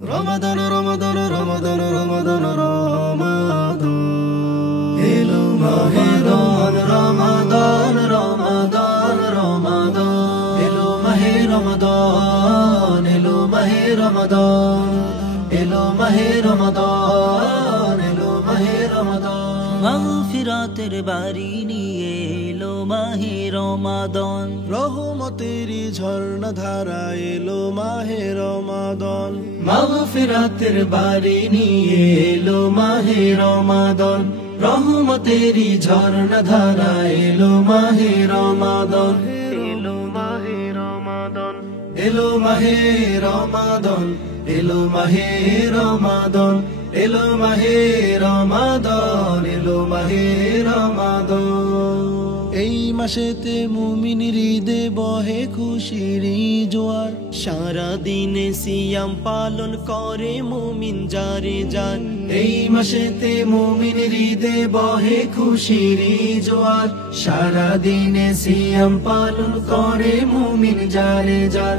Ramadan, Ramadan, Ramadan, Ramadan, Ramadan. Elo mahe Ramadan, Ramadan, Ramadan. Elo mahe Ramadan, elo mahe Ramadan. Elo mahe Ramadan, elo mahe Ramadan. মাগফিরাতের বাড়ি নিয়ে এলো মাহে রমাদান, রহমতেরই ঝর্ণা ধারা এলো মাহে রমাদান। মাগফিরাতের বাড়ি নিয়ে এলো মাহে রমাদান, রহমতেরই ঝর্ণা ধারা এলো মাহে রমাদান। এলো মাহে রমাদান, এলো মাহে রমাদান, এলো মাহে রমাদান, এলো মাহে রমাদান, এলো মাহে রমাদান। এই মাসেতে মুমিন হৃদে বহে খুশির জোয়ার, সারা দিনে সিয়াম পালন করে মুমিন যারে যার। এই মাসেতে মুমিন হৃদে বহে খুশির জোয়ার, সারা দিনে সিয়াম পালন করে মুমিন যারে যার।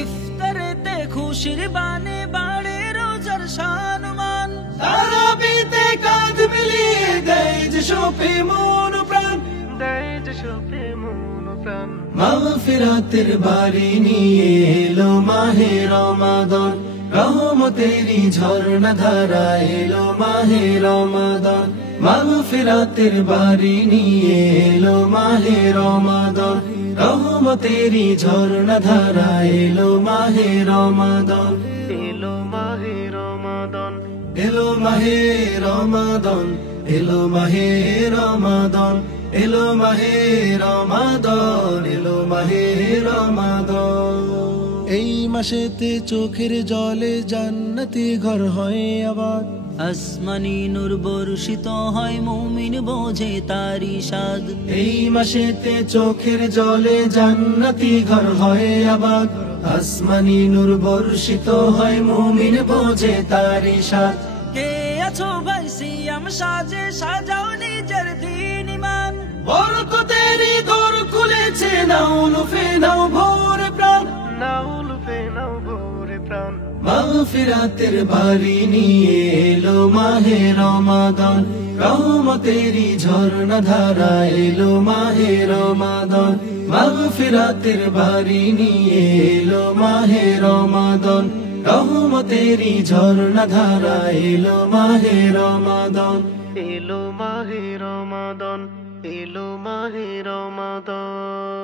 ইফতারেতে খুশির বানে বাড়ে রোজার সম্মান, তারাবিতে কাঁধ মিলিয়ে দেয় যে সপে মন প্রাণ, মাগফিরাতের বাড়ি নিয়ে এলো মাহে রমাদান, রহমতেরই ঝর্ণা ধারা এলো মাহে রমাদান। মাগফিরাতের বাড়ি নিয়ে এলো মাহে রমাদান, রহমতেরই ঝর্ণা ধারা এলো মাহে রমাদান। এলো মাহে রমাদান, এলো মাহে রমাদান, এলো মাহে রমাদান, এলো মাহে রমাদান, এলো মাহে রমাদান। এই মাসেতে চোখের জলে জান্নাতি ঘর হয় আবাদ, আসমানি নূর বর্ষিত হয় মুমিন বোঝে তারি স্বাদ। এই মাসেতে চোখের জলে জান্নাতি ঘর হয় আবাদ, আসমানি নূর বর্ষিত হয় মুমিন বোঝে তারি স্বাদ। কে আছো ভাই সিয়াম সাজে সাজাও নিজের দিন ইমান, বরকতেরই দর খুলেছে নাও লুফে নাও ভোর প্রাণ, নাও লুফে নাও ভোর প্রাণ। মাগফিরাতের বাড়ি নিয়ে এলো মাহে রমাদান, রহমতেরই ঝর্ণা ধারা এলো মাহে রমাদান। মাগফিরাতের বাড়ি নিয়ে এলো মাহে রমাদান, রহমতেরই ঝর্ণা ধারা এলো মাহে রমাদান। এলো মাহে রমাদান, এলো মাহে রমাদান।